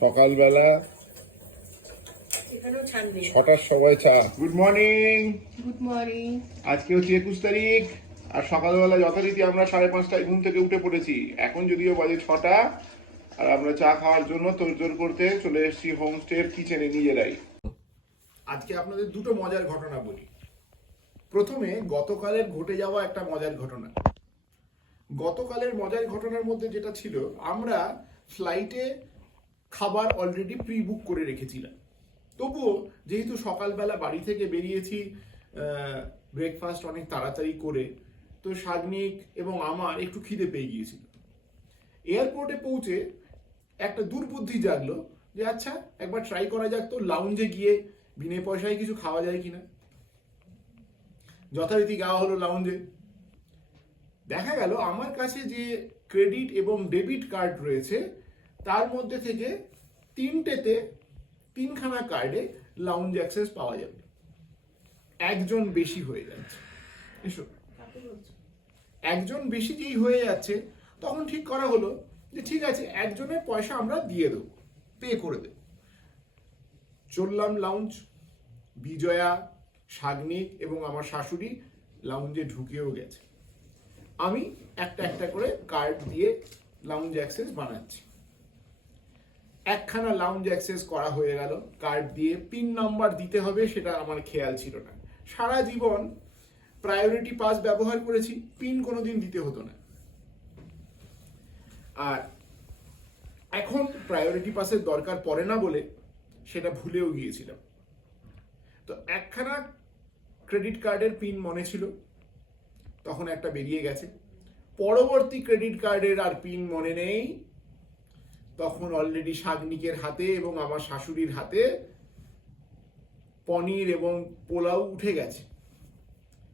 সকালবেলা 6টার সময় চা। Good morning. Good morning. আজকে হচ্ছে 21 তারিখ আর সকালবেলা যথারীতি আমরা 5:30টায় ঘুম থেকে উঠে পড়েছি। এখন যদিও বাজে 6টা আর আমরা চা খাওয়ার জন্য তোড়জোড় করতে চলে এসেছি হোমস্টের কিচেনে নিজেরাই। আজকে আপনাদের দুটো মজার ঘটনা বলি। প্রথমে গতকালের ঘটে যাওয়া একটা মজার ঘটনা। গতকালের মজার ঘটনার মধ্যে যেটা ছিল, আমরা ফ্লাইটে খাবার অলরেডি প্রি বুক করে রেখেছিলাম। তবুও যেহেতু সকালবেলা বাড়ি থেকে বেরিয়েছি ব্রেকফাস্ট অনেক তাড়াতাড়ি করে, তো সাগ্নিক এবং আমার একটু খিদে পেয়ে গিয়েছিল। এয়ারপোর্টে পৌঁছে একটা দুর্বুদ্ধি জাগলো যে আচ্ছা একবার ট্রাই করা যাক তো লাউঞ্জে গিয়ে বিনে পয়সায় কিছু খাওয়া যায় কিনা। যথারীতি যাওয়া হলো লাউঞ্জে। দেখা গেল আমার কাছে যে ক্রেডিট এবং ডেবিট কার্ড রয়েছে তার মধ্যে থেকে তিনখানা কার্ডে লাউঞ্জ অ্যাক্সেস পাওয়া যাবে। একজন বেশি হয়ে যাচ্ছে। এসো, একজন বেশি যেই হয়ে যাচ্ছে তখন ঠিক করা হলো যে ঠিক আছে একজনের পয়সা আমরা দিয়ে দেবো, পে করে দেব। চললাম লাউঞ্জ। বিজয়া, সাগ্নিক এবং আমার শাশুড়ি লাউঞ্জে ঢুকেও গেছে। আমি একটা একটা করে কার্ড দিয়ে লাউঞ্জ অ্যাক্সেস বানাচ্ছি। একখানা লাউঞ্জ অ্যাক্সেস করা হয়ে গেল। কার্ড দিয়ে পিন নাম্বার দিতে হবে সেটা আমার খেয়াল ছিল না। সারা জীবন প্রায়োরিটি পাস ব্যবহার করেছি, পিন কোনোদিন দিতে হতো না। আর এখন প্রায়োরিটি পাসের দরকার পড়ে না বলে সেটা ভুলেও গিয়েছিলাম। তো একখানা ক্রেডিট কার্ডের পিন মনে ছিল, তখন একটা বেরিয়ে গেছে। পরবর্তী ক্রেডিট কার্ডের আর পিন মনে নেই। তখন অলরেডি সাগ্নিকের হাতে এবং আমার শাশুড়ির হাতে পনির এবং পোলাও উঠে গেছে।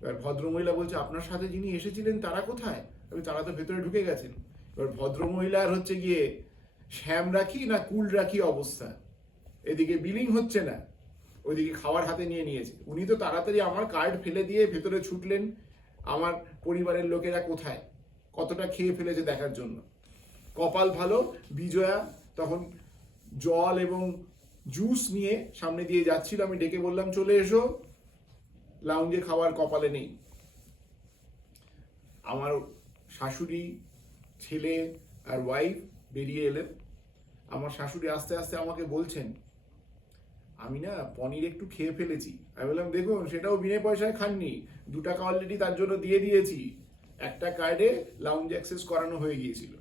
এবার ভদ্রমহিলা বলছে আপনার সাথে যিনি এসেছিলেন তারা কোথায়? তারা তো ভেতরে ঢুকে গেছেন। এবার ভদ্রমহিলার হচ্ছে গিয়ে শ্যাম রাখি না কুল রাখি অবস্থা। এদিকে বিলিং হচ্ছে না, ওইদিকে খাবার হাতে নিয়ে নিয়েছে। উনি তো তাড়াতাড়ি আমার কার্ড ফেলে দিয়ে ভেতরে ছুটলেন আমার পরিবারের লোকেরা কোথায়, কতটা খেয়ে ফেলেছে দেখার জন্য। কপাল ভালো, বিজয়া তখন জল এবং জুস নিয়ে সামনে দিয়ে যাচ্ছিল। আমি ডেকে বললাম চলে এসো, লাউঞ্জে খাওয়ার কপালে নেই। আমার শাশুড়ি, ছেলে আর ওয়াইফ বেরিয়ে এলেন। আমার শাশুড়ি আস্তে আস্তে আমাকে বলছেন আমি না পনির একটু খেয়ে ফেলেছি। আমি বললাম দেখুন সেটাও বিনে পয়সায় খাননি, 2 টাকা অলরেডি তার জন্য দিয়ে দিয়েছি। একটা কার্ডে লাউঞ্জ অ্যাক্সেস করানো হয়ে গিয়েছিল।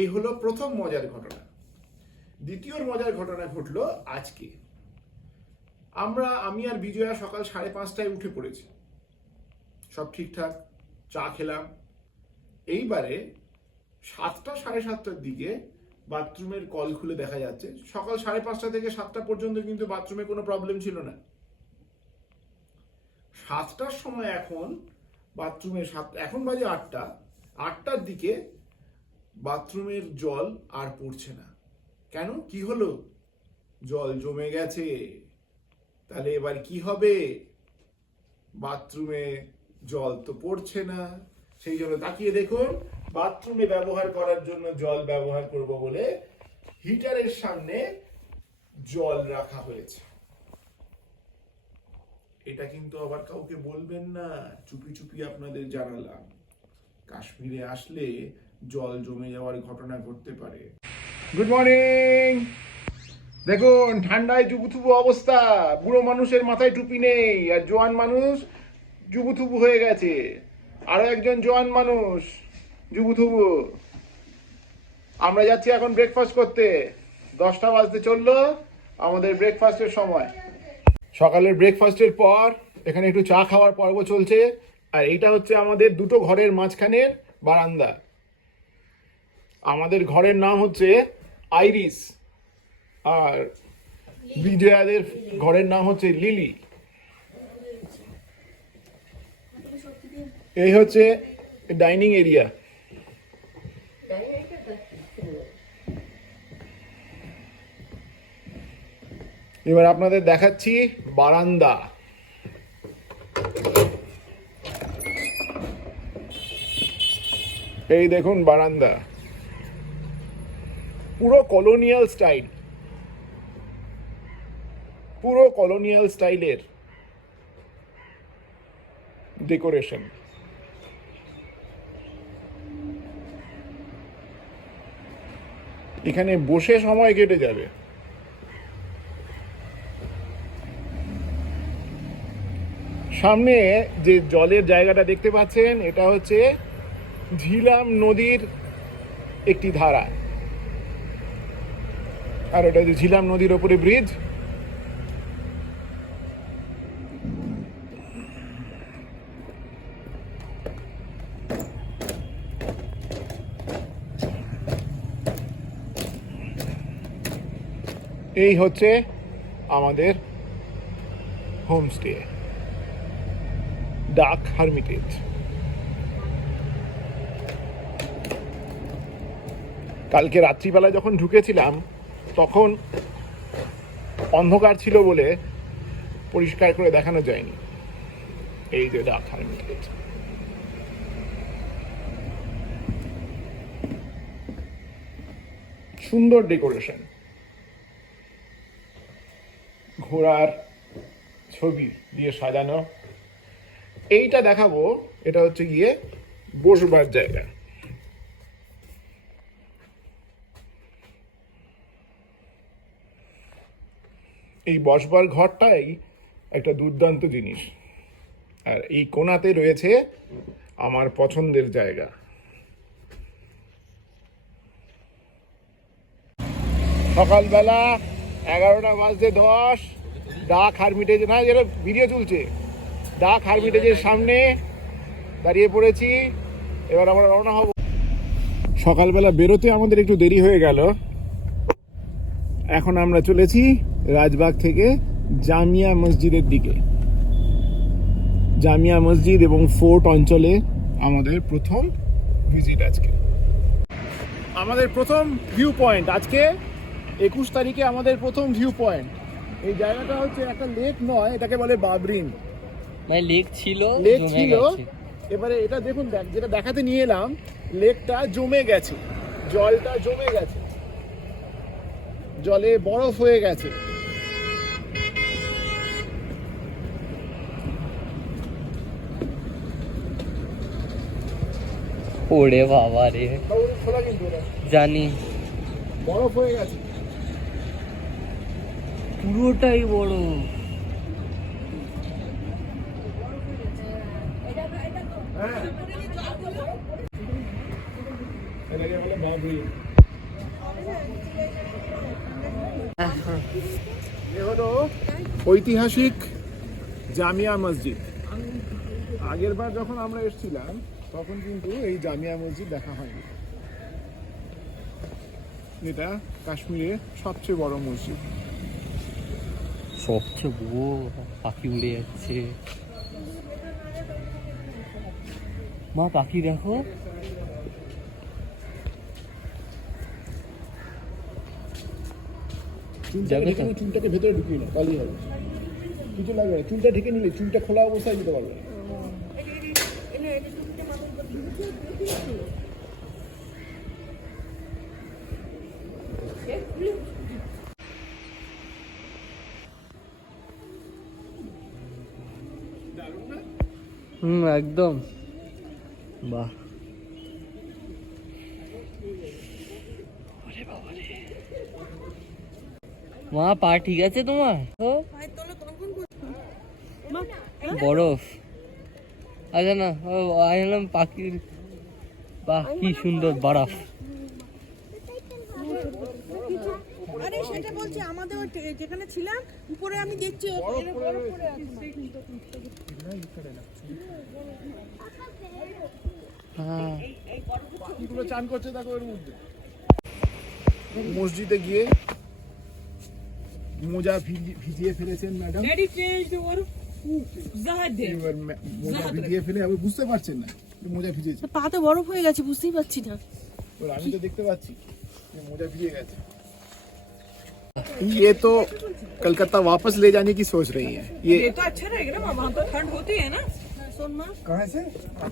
এই হলো প্রথম মজার ঘটনা। দ্বিতীয় মজার ঘটনা ঘটলো আজকে। আমি আর বিজয়া সকাল 5:30টায় উঠে পড়েছি, সব ঠিকঠাক, চা খেলাম। এইবারে 7টা 7:30টার দিকে বাথরুমের কল খুলে দেখা যাচ্ছে সকাল 5:30টা থেকে 7টা পর্যন্ত কিন্তু বাথরুমে কোনো প্রবলেম ছিল না। 7টার সময় এখন বাথরুমে এখন বাজে 8টা, 8টার দিকে বাথরুমের জল আর পড়ছে না। কেন, কি হলো? জল জমে গেছে। তাহলে এবার কি হবে? বাথরুমে জল তো পড়ছে না, সেই জন্য তাকিয়ে দেখুন বাথরুমে ব্যবহার করার জন্য জল ব্যবহার করব বলে হিটারের সামনে জল রাখা হয়েছে। এটা কিন্তু আবার কাউকে বলবেন না, চুপি চুপি আপনাদের জানালাম। কাশ্মীরে আসলে জল জমে যাওয়ার ঘটনা ঘটতে পারে। Good morning. দেখুন ঠান্ডায় জুবুথুবু অবস্থা। বুড়ো মানুষের মাথায় টুপি নেই আর জোয়ান মানুষ জুবুথুবু হয়ে গেছে। আরো একজন জোয়ান মানুষ জুবুথুবু। আমরা যাচ্ছি এখন ব্রেকফাস্ট করতে। 10টা বাজতে চললো আমাদের ব্রেকফাস্টের সময়। সকালের ব্রেকফাস্টের পর এখানে একটু চা খাওয়ার পর্ব চলছে। আর এইটা হচ্ছে আমাদের দুটো ঘরের মাঝখানের বারান্দা। আমাদের ঘরের নাম হচ্ছে আইরিস আর বিজয়াদের ঘরের নাম হচ্ছে লিলি। এই হচ্ছে ডাইনিং এরিয়া। এবার আপনাদের দেখাচ্ছি বারান্দা। এই দেখুন বারান্দা। পুরো কলোনিয়াল স্টাইল, পুরো কলোনিয়াল স্টাইলের ডেকোরেশন। এখানে বসে সময় কেটে যাবে। সামনে যে জলের জায়গাটা দেখতে পাচ্ছেন, এটা হচ্ছে ঝিলাম নদীর একটি ধারা, আর এটা হচ্ছে ঝিলাম নদীর ওপরে ব্রিজ। এই হচ্ছে আমাদের হোমস্টে, ডাক হারমিটেজ। কালকে রাত্রিবেলা যখন ঢুকেছিলাম তখন অন্ধকার ছিল বলে পরিষ্কার করে দেখানো যায়নি। এই যে ডাক হারমিটেজ, সুন্দর ডেকোরেশন, ঘোড়ার ছবি দিয়ে সাজানো। এইটা দেখাবো, এটা হচ্ছে গিয়ে বসবার জায়গা। এই বসবার ঘরটাই একটা দুর্দান্ত জিনিস, আর এই কোণাতে রয়েছে আমার পছন্দের জায়গা। সকালবেলা 11:10 ডাক হারমিটেজ, না যেটা ভিডিও চলছে, ডাক হারমিটেজের সামনে দাঁড়িয়ে পড়েছি। এবার আমরা রওনা হব। সকালবেলা বেরোতে আমাদের একটু দেরি হয়ে গেল। এখন আমরা চলেছি রাজবাগ থেকে জামিয়া মসজিদের দিকে। জামিয়া মসজিদ এবং ফোর্ট অঞ্চলে আমাদের প্রথম ভিজিট আজকে। আমাদের প্রথম ভিউ পয়েন্ট আজকে 21 তারিখে আমাদের প্রথম ভিউ পয়েন্ট। এই জায়গাটা হচ্ছে একটা লেক নয়, এটাকে বলে বাবরিন। মানে লেক ছিল, এবারে এটা দেখুন, যেটা দেখাতে নিয়ে এলাম, লেকটা জমে গেছে, জলটা জমে গেছে, জলে বরফ হয়ে গেছে। ওরে বাবা রে, খোলা কিন্তু জানি, বরফ হয়ে গেছে পুরোটাই বড়। এটাকে বলে বাবরিন। এ হলো ঐতিহাসিক জামিয়া মসজিদ। আগের বার যখন আমরা এসেছিলাম তখন কিন্তু এই জামিয়া মসজিদ দেখা হয়নি। এটা কাশ্মীরের সবচেয়ে বড় মসজিদ। সবচেয়ে বড়, পাখি উড়ে যাচ্ছে। মা পাখি দেখো, চুলটাকে ভেতরে ঢুকিয়ে না, তাহলেই হবে, কিছু লাগবে না। চুলটা ঢেকে নিলে চুলটা খোলা অবস্থায় যেতে পারবে। একদম বাহ। মা পা ঠিক আছে তোমার? বরফ, আচ্ছা না, আইলাম পাখির, বাহ কি সুন্দর বরফ। আরে সেটা বলছি, আমাদের যেখানে ছিলাম উপরে আমি দেখছি চান করছে, দেখো এর মধ্যে। মসজিদে গিয়ে মোজা ভিজিয়ে ফেলেছেন ম্যাডাম। মোজা ভিজিয়ে ফেলে আবার বুঝতে পারছেন না মোজা ভিজেছে। পাতে বরফ হয়ে গেছে, বুঝতেই পারছি না। আমি তো দেখতে পাচ্ছি মোজা ভিজে গেছে। ये तो कलकत्ता वापस ले जाने की सोच रही है। ये तो अच्छा रहेगा ना, वहाँ तो ठंड होती है ना। सोनमा कहाँ से?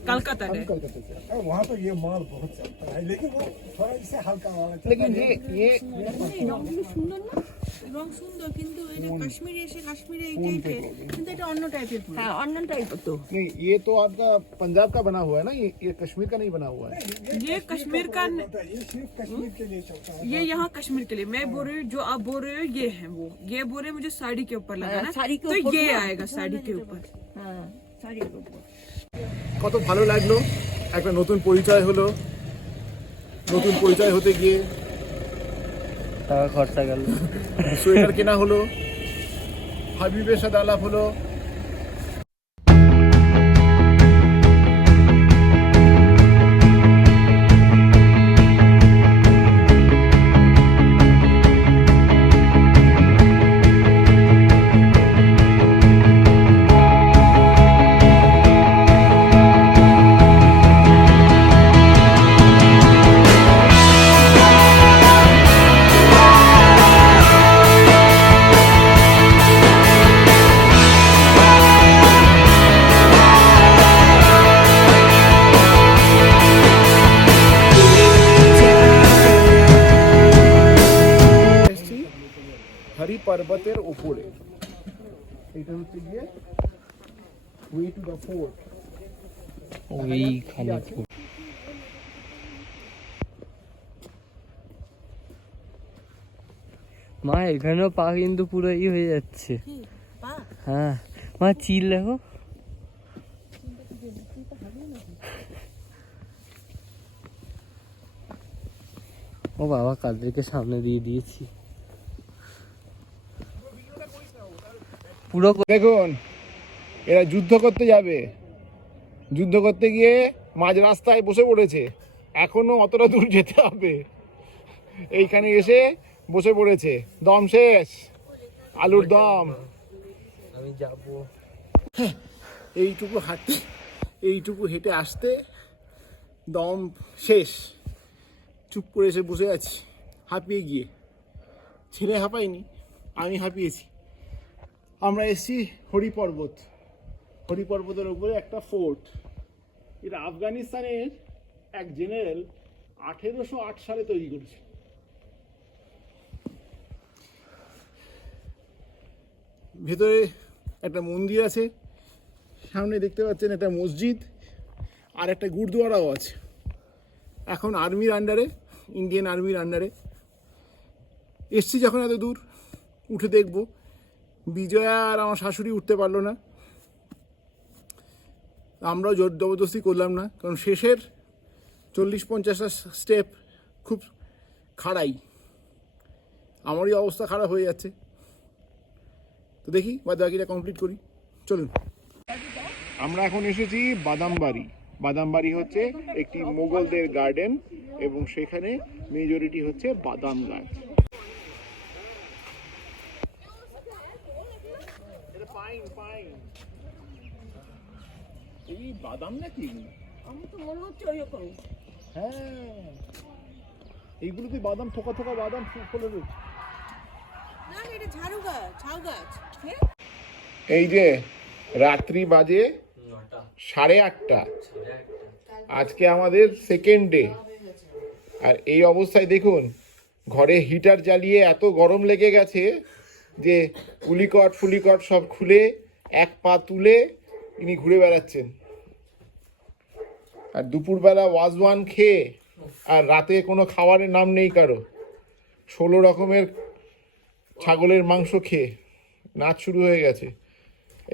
कलकत्ता हम है कलकत्ता से। वहाँ तो ये माल बहुत चलता है, लेकिन वो थोड़ा इससे हल्का वाला चलता लेकिन है। ये রংগুলো সুন্দর না রং সুন্দর কিন্তু এটা কাশ্মীরে এসে কাশ্মীরে এই টাইপের কিন্তু এটা অন্য টাইপের হ্যাঁ অন্য টাইপের তো नहीं, ये तो आपका पंजाब का बना हुआ है ना, ये कश्मीर का नहीं बना हुआ है। ये कश्मीर का होता है, ये सिर्फ कश्मीर के लिए चलता है। ये यहाँ कश्मीर के लिए मैं बोल रही हूँ जो आप बोल रहे हो ये है वो ये बोल रहे हैं मुझे साड़ी के ऊपर लगाना तो ये आएगा साड़ी के ऊपर কত ভালো লাগলো, একটা নতুন পরিচয় হলো। নতুন পরিচয় হতে গিয়ে টাকা খরচা গেল। সোয়েটার কেনা হলো, হাবিবের সাথে আলাপ হলো। এসছি হরি পর্বতের উপরে, এটা হচ্ছে গিয়ে ওয়ে টু দ্য ফোর্ট। ওইখানে মা এখানেও পা কিন্তু পুরো হয়ে যাচ্ছে। হ্যাঁ মা চিল দেখো। ও বাবা কাদেরকে সামনে দিয়ে দিয়েছি পুরো। দেখুন এরা যুদ্ধ করতে যাবে, যুদ্ধ করতে গিয়ে মাঝ রাস্তায় বসে পড়েছে, এখনো অতটা দূর যেতে হবে, এইখানে এসে বসে পড়েছে। দম শেষ, আলুর দম। আমি যাবো এইটুকু হাঁটতে, এইটুকু হেঁটে আসতে দম শেষ। চুপ করে এসে বসে আছি হাঁপিয়ে গিয়ে। ছেলে হাঁপায়নি, আমি হাঁপিয়েছি। আমরা এসেছি হরি পর্বত। হরি পর্বতের উপরে একটা ফোর্ট। এটা আফগানিস্তানের এক জেনারেল 1808 সালে তৈরি করেছে। ভেতরে একটা মন্দির আছে, সামনে দেখতে পাচ্ছেন একটা মসজিদ, আর একটা গুরুদুয়ারাও আছে। এখন আর্মির আন্ডারে, ইন্ডিয়ান আর্মির আন্ডারে। এসছি যখন এত দূর, উঠে দেখব। বিজয়া আর আমার শাশুড়ি উঠতে পারলো না, আমরাও জোর জবরদস্তি করলাম না, কারণ শেষের 40-50টা স্টেপ খুব খাড়াই, আমারই অবস্থা খারাপ হয়ে যাচ্ছে। তো দেখি বাকিটা কমপ্লিট করি, চলুন। আমরা এখন এসেছি বাদামবাড়ি। বাদামবাড়ি হচ্ছে একটি মোগলদের গার্ডেন এবং সেখানে মেজরিটি হচ্ছে বাদাম গাছ। এই বাদাম নাকি? আমি তো মনে হচ্ছে ওইরকম হ্যাঁ, এইগুলো কি বাদাম? থোকা থোকা বাদাম ফলে রয়েছে। না এটা ঝাড়ু গাছ, ঝাউ গাছ। এই যে রাত্রি বাজে 8:30, আজকে আমাদের সেকেন্ড ডে। আর এই অবস্থায় দেখুন, ঘরে হিটার জ্বালিয়ে এত গরম লেগে গেছে যে পুলিকট ফুলিকট সব খুলে এক পা তুলে ইনি ঘুরে বেড়াচ্ছেন। আর দুপুরবেলা ওয়াজওয়ান খেয়ে, আর রাতে কোনো খাবারের নাম নেই কারো, 16 রকমের ছাগলের মাংস খেয়ে নাচ শুরু হয়ে গেছে।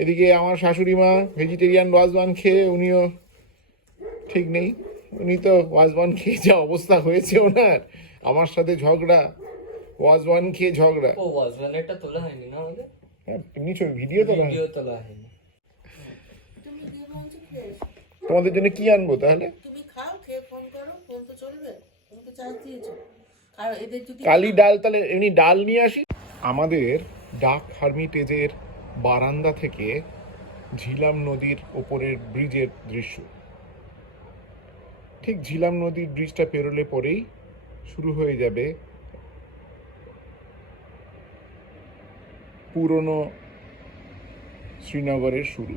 এদিকে আমার শাশুড়ি মা ভেজিটেরিয়ান ওয়াজওয়ান খেয়ে, উনিও ঠিক নেই। উনি তো ওয়াজওয়ান খেয়ে যা অবস্থা হয়েছে ওনার, আমার সাথে ঝগড়া, ওয়াজওয়ান খেয়ে ঝগড়া। ও ওয়াজওয়ানেরটা তোলা হয়নি না আমাদের? হ্যাঁ, এমনি ছবি ভিডিও তো নয়। ভিডিও তোলা হয়নি। তোমাদের জন্য কি আনবো তাহলে? তুমি খাও, খেয়ে ফোন করো, ফোন তো চলবে, তুমি তো চার্জ দিয়েছো। আর এদের যদি কালি ডাল, তাহলে এমনি ডাল নিয়ে আসি। আমাদের ডাক হারমিটেজের বারান্দা থেকে ঝিলাম নদীর ওপরের ব্রিজের দৃশ্য। ঠিক ঝিলাম নদীর ব্রিজটা পেরোলে পরেই শুরু হয়ে যাবে পুরনো শ্রীনগরের শুরু।